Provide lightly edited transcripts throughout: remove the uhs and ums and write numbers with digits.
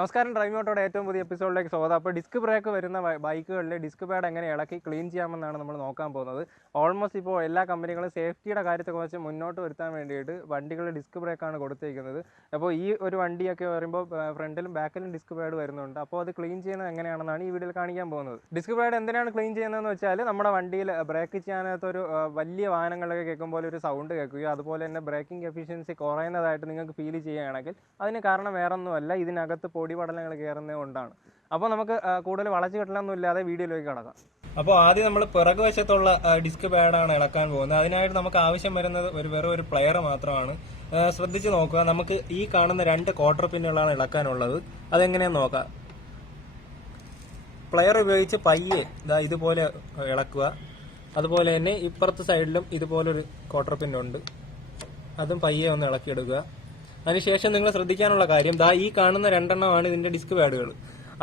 നമസ്കാരം, ഡ്രൈവ് ഓട്ടോയുടെ ഏറ്റവും പുതിയ എപ്പിസോഡിലേക്ക് സ്വാഗതം. അപ്പോൾ ഡിസ്ക് ബ്രേക്ക് വരുന്ന ബൈക്കുകളിലെ ഡിസ്ക് പാഡ് എങ്ങനെ ഇളക്കി ക്ലീൻ ചെയ്യാമെന്നാണ് നമ്മൾ നോക്കാൻ പോകുന്നത്. ഓൾമോസ്റ്റ് ഇപ്പോൾ എല്ലാ കമ്പനികളും സേഫ്റ്റിയുടെ കാര്യത്തെ കുറിച്ച് മുന്നോട്ട് വരുത്താൻ വേണ്ടിയിട്ട് വണ്ടികളിൽ ഡിസ്ക് ബ്രേക്കാണ് കൊടുത്തിരിക്കുന്നത്. അപ്പോൾ ഈ ഒരു വണ്ടിയൊക്കെ വരുമ്പോൾ ഫ്രണ്ടിലും ബാക്കിലും ഡിസ്ക് പാഡ് വരുന്നുണ്ട്. അപ്പോൾ അത് ക്ലീൻ ചെയ്യുന്നത് എങ്ങനെയാണെന്നാണ് ഈ വീഡിയോയിൽ കാണിക്കാൻ പോകുന്നത്. ഡിസ്ക് പാഡ് എന്തിനാണ് ക്ലീൻ ചെയ്യുന്നതെന്ന് വെച്ചാൽ, നമ്മുടെ വണ്ടിയിൽ ബ്രേക്ക് ചെയ്യാനകത്തൊരു വലിയ വാഹനങ്ങളൊക്കെ കേൾക്കുമ്പോൾ ഒരു സൗണ്ട് കേൾക്കുകയോ അതുപോലെ തന്നെ ബ്രേക്കിംഗ് എഫിഷ്യൻസി കുറയുന്നതായിട്ട് നിങ്ങൾക്ക് ഫീൽ ചെയ്യുകയാണെങ്കിൽ അതിന് കാരണം വേറൊന്നുമല്ല, ഇതിനകത്ത് പൊടിപടലങ്ങൾ കയറുന്നത് കൊണ്ടാണ്. അപ്പോൾ നമുക്ക് കൂടുതൽ വളച്ചു കെട്ടലൊന്നും ഇല്ലാതെ വീഡിയോയിലേക്ക് കടക്കാം. അപ്പോൾ ആദ്യം നമ്മൾ പിറകു വശത്തുള്ള ഡിസ്ക് പാഡാണ് ഇളക്കാൻ പോകുന്നത്. അതിനായിട്ട് നമുക്ക് ആവശ്യം വരുന്നത് വെറും ഒരു പ്ലെയർ മാത്രമാണ്. ശ്രദ്ധിച്ച് നോക്കുക. നമുക്ക് ഈ കാണുന്ന 2 ക്വാർട്ടർ പിന്നുകളാണ് ഇളക്കാനുള്ളത്. അതെങ്ങനെയാന്ന് നോക്കാം. പ്ലെയർ ഉപയോഗിച്ച് പയ്യെ ഇതുപോലെ ഇളക്കുക. അതുപോലെ തന്നെ ഇപ്പുറത്തെ സൈഡിലും ഇതുപോലൊരു ക്വാർട്ടർ പിന്നുണ്ട്, അതും പയ്യെ ഒന്ന് ഇളക്കിയെടുക്കുക. അതിനുശേഷം നിങ്ങൾ ശ്രദ്ധിക്കാനുള്ള കാര്യം, ഈ കാണുന്ന 2 എണ്ണമാണ് ഇതിന്റെ ഡിസ്ക് പാഡുകൾ.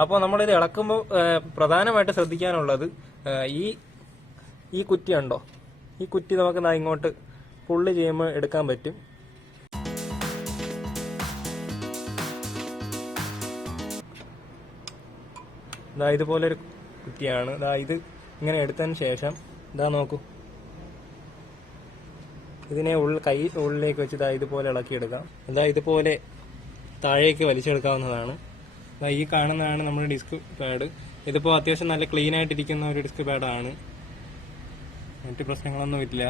അപ്പോൾ നമ്മളിത് ഇളക്കുമ്പോൾ പ്രധാനമായിട്ട് ശ്രദ്ധിക്കാനുള്ളത് ഈ കുറ്റി ഉണ്ടോ, ഈ കുറ്റി നമുക്ക് ഇങ്ങോട്ട് പുള്ളി ചെയ്യുമ്പോൾ എടുക്കാൻ പറ്റും. ഇതുപോലൊരു കുറ്റിയാണ്. ഇത് ഇങ്ങനെ എടുത്തതിന് ശേഷം നോക്കൂ, ഇതിനെ കൈ ഉള്ളിലേക്ക് വെച്ച് ഇതുപോലെ ഇളക്കിയെടുക്കാം. ഇതുപോലെ താഴേക്ക് വലിച്ചെടുക്കാവുന്നതാണ്. ഈ കാണുന്നതാണ് നമ്മുടെ ഡിസ്ക് പാഡ്. ഇതിപ്പോൾ അത്യാവശ്യം നല്ല ക്ലീൻ ആയിട്ടിരിക്കുന്ന ഒരു ഡിസ്ക് പാഡാണ്, മറ്റു പ്രശ്നങ്ങളൊന്നും ഇല്ല.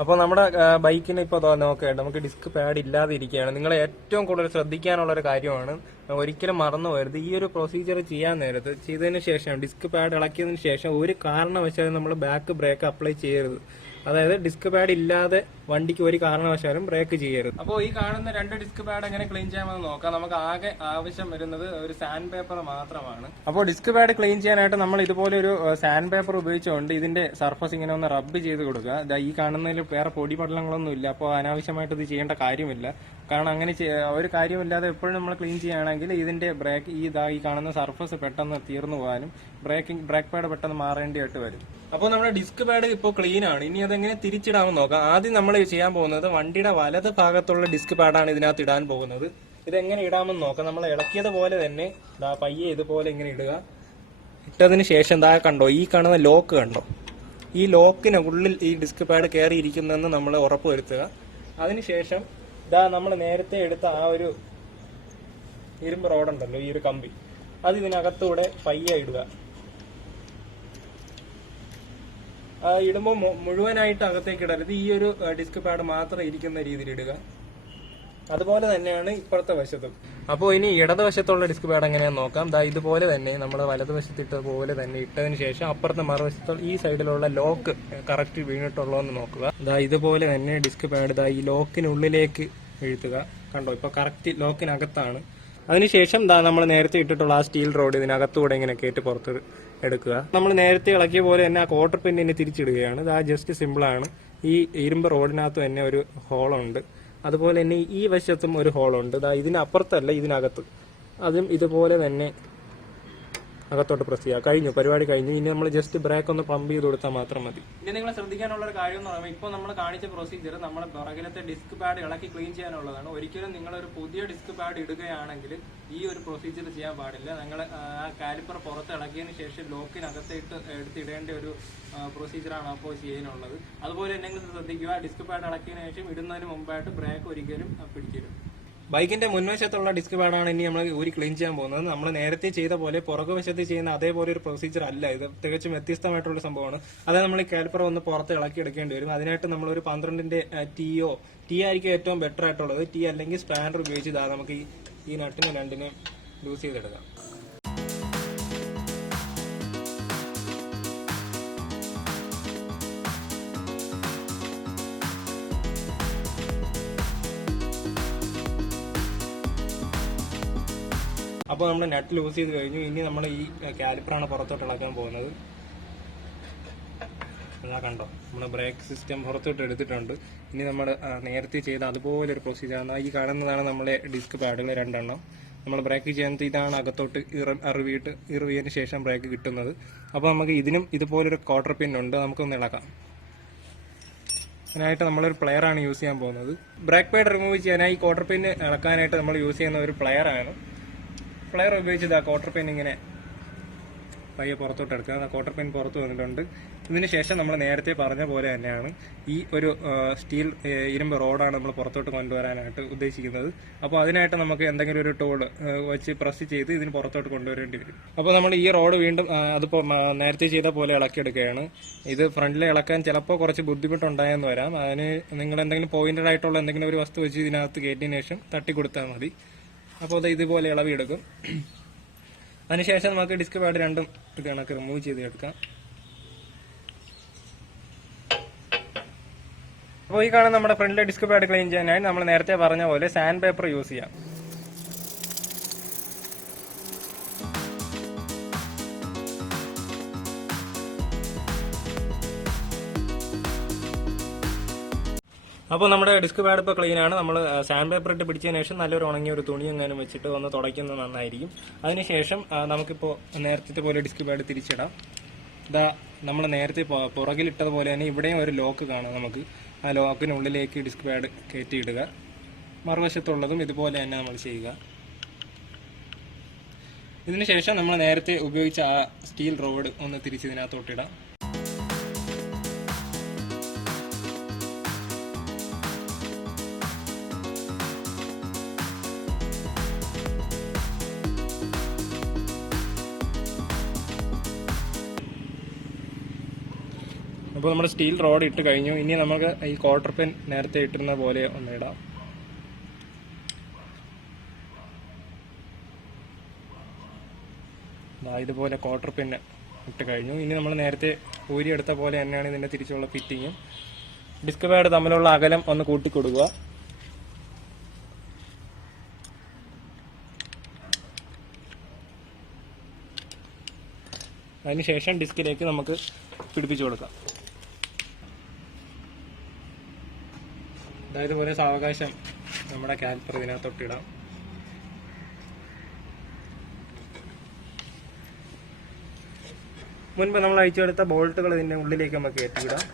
അപ്പോൾ നമ്മുടെ ബൈക്കിന് ഇപ്പോൾ നോക്കാം, നമുക്ക് ഡിസ്ക് പാഡ് ഇല്ലാതെ ഇരിക്കുകയാണ്. നിങ്ങൾ ഏറ്റവും കൂടുതൽ ശ്രദ്ധിക്കാനുള്ള ഒരു കാര്യമാണ്, ഒരിക്കലും മറന്നു പോകരുത്. ഈ ഒരു പ്രൊസീജിയർ ചെയ്യാൻ നേരത്ത് ചെയ്തതിന് ശേഷം, ഡിസ്ക് പാഡ് ഇളക്കിയതിന് ശേഷം ഒരു കാരണവശാലും നമ്മൾ ബാക്ക് ബ്രേക്ക് അപ്ലൈ ചെയ്യരുത്. അതായത് ഡിസ്ക് പാഡ് ഇല്ലാതെ വണ്ടിക്ക് ഒരു കാരണവശാലും ബ്രേക്ക് ചെയ്യരുത്. അപ്പോൾ ഈ കാണുന്ന 2 ഡിസ്ക് പാഡ് എങ്ങനെ ക്ലീൻ ചെയ്യാമെന്ന് നോക്കാം. നമുക്ക് ആകെ ആവശ്യം വരുന്നത് ഒരു സാൻഡ് പേപ്പർ മാത്രമാണ്. അപ്പോൾ ഡിസ്ക് പാഡ് ക്ലീൻ ചെയ്യാനായിട്ട് നമ്മൾ ഇതുപോലെ ഒരു സാൻഡ് പേപ്പർ ഉപയോഗിച്ചുകൊണ്ട് ഇതിന്റെ സർഫസ് ഇങ്ങനെ ഒന്ന് റബ്ബ് ചെയ്ത് കൊടുക്കുക. ഈ കാണുന്നതിൽ വേറെ പൊടി പടലങ്ങളൊന്നും ഇല്ല, അപ്പോൾ അനാവശ്യമായിട്ട് ഇത് ചെയ്യേണ്ട കാര്യമില്ല. കാരണം അങ്ങനെ ഒരു കാര്യമില്ലാതെ എപ്പോഴും നമ്മൾ ക്ലീൻ ചെയ്യുകയാണെങ്കിൽ ഇതിന്റെ ബ്രേക്ക് ഈ കാണുന്ന സർഫസ് പെട്ടെന്ന് തീർന്നു പോകാനും ബ്രേക്ക് പാഡ് പെട്ടെന്ന് മാറേണ്ടിയായിട്ട് വരും. അപ്പോൾ നമ്മുടെ ഡിസ്ക് പാഡ് ഇപ്പോൾ ക്ലീൻ ആണ്. ഇനി അതെങ്ങനെ തിരിച്ചിടാമെന്ന് നോക്കാം. ആദ്യം നമ്മൾ ചെയ്യാൻ പോകുന്നത് വണ്ടിയുടെ വലത് ഭാഗത്തുള്ള ഡിസ്ക് പാഡാണ് ഇതിനകത്ത് ഇടാൻ പോകുന്നത്. ഇതെങ്ങനെ ഇടാമെന്ന് നോക്കാം. നമ്മൾ ഇളക്കിയതുപോലെ തന്നെ പയ്യെ ഇതുപോലെ ഇങ്ങനെ ഇടുക. ഇട്ടതിന് ശേഷം കണ്ടോ, ഈ കാണുന്ന ലോക്ക് കണ്ടോ, ഈ ലോക്കിന് ഉള്ളിൽ ഈ ഡിസ്ക് പാഡ് കയറിയിരിക്കുന്നെന്ന് നമ്മൾ ഉറപ്പുവരുത്തുക. അതിനുശേഷം നമ്മൾ നേരത്തെ എടുത്ത ആ ഒരു ഇരുമ്പ് റോഡുണ്ടല്ലോ, ഈ ഒരു കമ്പി, അത് ഇതിനകത്തൂടെ പയ്യെ ഇടുക. ഇടുമ്പോൾ മുഴുവനായിട്ട് അകത്തേക്ക് ഇടരുത്, ഈ ഒരു ഡിസ്ക് പാഡ് മാത്രം ഇരിക്കുന്ന രീതിയിൽ ഇടുക. അതുപോലെ തന്നെയാണ് ഇപ്പുറത്തെ വശത്തും. അപ്പോൾ ഇനി ഇടതുവശത്തുള്ള ഡിസ്ക് പാഡ് എങ്ങനെയാന്ന് നോക്കാം. ഇതുപോലെ തന്നെ നമ്മൾ വലതുവശത്ത് ഇട്ടതുപോലെ തന്നെ ഇട്ടതിന് ശേഷം അപ്പുറത്തെ മറുവശത്തുള്ള ഈ സൈഡിലുള്ള ലോക്ക് കറക്റ്റ് വീണിട്ടുള്ളതെന്ന് നോക്കുക. ഇതുപോലെ തന്നെ ഡിസ്ക് പാഡ് ഈ ലോക്കിനുള്ളിലേക്ക് വീഴ്ത്തുക. കണ്ടോ, ഇപ്പൊ കറക്റ്റ് ലോക്കിനകത്താണ്. അതിനുശേഷം നമ്മൾ നേരത്തെ ഇട്ടിട്ടുള്ള ആ സ്റ്റീൽ റോഡ് ഇതിനകത്തൂടെ ഇങ്ങനെ കയറ്റി പുറത്ത് എടുക്കുക. നമ്മൾ നേരത്തെ ഇളക്കിയ പോലെ തന്നെ ആ ക്വാർട്ടർ പിന്നിനെ തിരിച്ചിടുകയാണ്. ജസ്റ്റ് സിമ്പിളാണ്. ഈ ഇരുമ്പ് റോഡിനകത്ത് തന്നെ ഒരു ഹോളുണ്ട്, അതുപോലെ തന്നെ ഈ വശത്തും ഒരു ഹോളുണ്ട്. ഇതിനപ്പുറത്തല്ല, ഇതിനകത്ത്. അതും ഇതുപോലെ തന്നെ അകത്തോട്ട് പ്രസ് ചെയ്യുക. കഴിഞ്ഞു, പരിപാടി കഴിഞ്ഞു. ഇനി നമ്മൾ ജസ്റ്റ് ബ്രേക്ക് ഒന്ന് പമ്പ് ചെയ്ത് കൊടുത്താൽ മാത്രം മതി. ഇനി നിങ്ങൾ ശ്രദ്ധിക്കാനുള്ള ഒരു കാര്യം എന്ന് പറയുമ്പോൾ, ഇപ്പോൾ നമ്മൾ കാണിച്ച പ്രൊസീജിയർ നമ്മുടെ പുറകിലത്തെ ഡിസ്ക് പാഡ് ഇളക്കി ക്ലീൻ ചെയ്യാനുള്ളതാണ്. ഒരിക്കലും നിങ്ങളൊരു പുതിയ ഡിസ്ക് പാഡ് ഇടുകയാണെങ്കിൽ ഈ ഒരു പ്രൊസീജിയർ ചെയ്യാൻ പാടില്ല. നിങ്ങൾ ആ കാലിപ്പർ പുറത്ത് ഇളക്കിയതിന് ശേഷം ലോക്കിനകത്തേട്ട് എടുത്തിടേണ്ട ഒരു പ്രൊസീജിയറാണ് അപ്പോൾ ചെയ്യാനുള്ളത്. അതുപോലെ തന്നെ നിങ്ങൾ ശ്രദ്ധിക്കുക, ഡിസ്ക് പാഡ് ഇളക്കിയതിനു ശേഷം ഇടുന്നതിന് മുമ്പായിട്ട് ബ്രേക്ക് ഒരിക്കലും പിടിക്കരുത്. ബൈക്കിന്റെ മുൻവശത്തുള്ള ഡിസ്ക് പാഡാണ് ഇനി നമ്മൾ ഊരി ക്ലീൻ ചെയ്യാൻ പോകുന്നത്. നമ്മൾ നേരത്തെ ചെയ്ത പോലെ പുറകുവശത്ത് ചെയ്യുന്ന അതേപോലെ ഒരു പ്രൊസീജിയർ അല്ല ഇത്, തികച്ചും വ്യത്യസ്തമായിട്ടുള്ള സംഭവമാണ്. അതായത് നമ്മൾ ഈ കാലിപ്പർ ഒന്ന് പുറത്ത് ഇളക്കി എടുക്കേണ്ടി വരും. അതിനായിട്ട് നമ്മൾ ഒരു 12ന്റെ ടീ ആയിരിക്കും ഏറ്റവും ബെറ്റർ ആയിട്ടുള്ളത്. ടീ അല്ലെങ്കിൽ സ്പാനർ ഉപയോഗിച്ച് നമുക്ക് ഈ നട്ടിനെ രണ്ടിനെ ലൂസ് ചെയ്തെടുക്കാം. അപ്പോൾ നമ്മൾ നട്ട് ലൂസ് ചെയ്ത് കഴിഞ്ഞു. ഇനി നമ്മൾ ഈ കാലിപ്പറാണ് പുറത്തോട്ട് ഇളക്കാൻ പോകുന്നത്. കണ്ടോ, നമ്മുടെ ബ്രേക്ക് സിസ്റ്റം പുറത്തോട്ട് എടുത്തിട്ടുണ്ട്. ഇനി നമ്മൾ നേരത്തെ ചെയ്ത അതുപോലെ ഒരു പ്രൊസീജിയറാണ്. ഈ കാണുന്നതാണ് നമ്മളെ ഡിസ്ക് പാഡുകൾ 2 എണ്ണം. നമ്മൾ ബ്രേക്ക് ചെയ്യുന്നത് ഇതാണ്, അകത്തോട്ട് ഇറുവിയതിന് ശേഷം ബ്രേക്ക് കിട്ടുന്നത്. അപ്പോൾ നമുക്ക് ഇതിനും ഇതുപോലൊരു ക്വാർട്ടർ പിന്നുണ്ട്, നമുക്കൊന്ന് ഇളക്കാം. അതിനായിട്ട് നമ്മളൊരു പ്ലെയറാണ് യൂസ് ചെയ്യാൻ പോകുന്നത്. ബ്രേക്ക് പാഡ് റിമൂവ് ചെയ്യാനായി ക്വാർട്ടർ പിൻ ഇളക്കാനായിട്ട് നമ്മൾ യൂസ് ചെയ്യുന്ന ഒരു പ്ലെയറാണ്. പ്ലെയർ ഉപയോഗിച്ചത് ആ ക്വാർട്ടർ പിൻ ഇങ്ങനെ പയ്യെ പുറത്തോട്ട് എടുക്കുക. ക്വാർട്ടർ പിൻ പുറത്ത് വന്നിട്ടുണ്ട്. ഇതിന് ശേഷം നമ്മൾ നേരത്തെ പറഞ്ഞ പോലെ തന്നെയാണ് ഈ ഒരു സ്റ്റീൽ ഇരുമ്പ് റോഡാണ് നമ്മൾ പുറത്തോട്ട് കൊണ്ടുവരാനായിട്ട് ഉദ്ദേശിക്കുന്നത്. അപ്പോൾ അതിനായിട്ട് നമുക്ക് എന്തെങ്കിലും ഒരു ടൂൾ വെച്ച് പ്രസ് ചെയ്ത് ഇതിന് പുറത്തോട്ട് കൊണ്ടുവരേണ്ടി വരും. അപ്പോൾ നമ്മൾ ഈ റോഡ് വീണ്ടും അതിപ്പോൾ നേരത്തെ ചെയ്ത പോലെ ഇളക്കിയെടുക്കുകയാണ്. ഇത് ഫ്രണ്ടിൽ ഇളക്കാൻ ചിലപ്പോൾ കുറച്ച് ബുദ്ധിമുട്ടുണ്ടായെന്ന് വരാം. അതിന് നിങ്ങൾ എന്തെങ്കിലും പോയിന്റഡ് ആയിട്ടുള്ള എന്തെങ്കിലും ഒരു വസ്തു വെച്ച് ഇതിനകത്ത് കയറ്റിയതിന് ശേഷം തട്ടി കൊടുത്താൽ മതി. അപ്പോൾ അത് ഇതുപോലെ ഇളവിയെടുക്കും. അതിനുശേഷം നമുക്ക് ഡിസ്ക് പാഡ് രണ്ടും ഇത് കണക്ക് റിമൂവ് ചെയ്തെടുക്കാം. അപ്പോൾ ഈ കാണുന്ന നമ്മുടെ ഫ്രണ്ടിലെ ഡിസ്ക് പാഡ് ക്ലീൻ ചെയ്യാനായി നമ്മൾ നേരത്തെ പറഞ്ഞ പോലെ സാൻഡ് പേപ്പർ യൂസ് ചെയ്യാം. അപ്പോൾ നമ്മുടെ ഡിസ്ക് പാഡ് ഇപ്പോൾ ക്ലീൻ ആണ്. നമ്മൾ സാൻഡ് പേപ്പർ ഇട്ട് പിടിച്ചതിന് ശേഷം നല്ലൊരു ഉണങ്ങിയ ഒരു തുണി എങ്ങാനും വെച്ചിട്ട് ഒന്ന് തുടയ്ക്കുന്നത് നന്നായിരിക്കും. അതിനുശേഷം നമുക്കിപ്പോൾ നേരത്തെ പോലെ ഡിസ്ക് പാഡ് തിരിച്ചിടാം. ഇതാ നമ്മൾ നേരത്തെ പുറകിലിട്ടതുപോലെ തന്നെ ഇവിടെയും ഒരു ലോക്ക് കാണാം. നമുക്ക് ആ ലോക്കിനുള്ളിലേക്ക് ഡിസ്ക് പാഡ് കയറ്റിയിടുക. മറുവശത്തുള്ളതും ഇതുപോലെ തന്നെ നമ്മൾ ചെയ്യുക. ഇതിനുശേഷം നമ്മൾ നേരത്തെ ഉപയോഗിച്ച ആ സ്റ്റീൽ റോഡ് ഒന്ന് തിരിച്ചിതിനകത്തോട്ടിടാം. അപ്പോൾ നമ്മുടെ സ്റ്റീൽ റോഡ് ഇട്ട് കഴിഞ്ഞു. ഇനി നമുക്ക് ഈ ക്വാർട്ടർ പിൻ നേരത്തെ ഇട്ടിരുന്ന പോലെ ഒന്ന് ഇടാം. ഇതുപോലെ ക്വാർട്ടർ പിൻ ഇട്ട് കഴിഞ്ഞു. ഇനി നമ്മൾ നേരത്തെ ഊരിയെടുത്ത പോലെ തന്നെയാണ് ഇതിൻ്റെ തിരിച്ചുള്ള ഫിറ്റിങ്ങും. ഡിസ്ക് പാഡ് തമ്മിലുള്ള അകലം ഒന്ന് കൂട്ടിക്കൊടുക്കുക. അതിനുശേഷം ഡിസ്കിലേക്ക് നമുക്ക് പിടിപ്പിച്ചു കൊടുക്കാം. ഇതുപോലെ സാവകാശം നമ്മുടെ കാലിപ്പർ ഇതിനകത്തൊട്ടിടാം. മുൻപ് നമ്മൾ അയച്ചെടുത്ത ബോൾട്ടുകൾ ഇതിൻ്റെ ഉള്ളിലേക്ക് നമുക്ക് കയറ്റിയിടാം.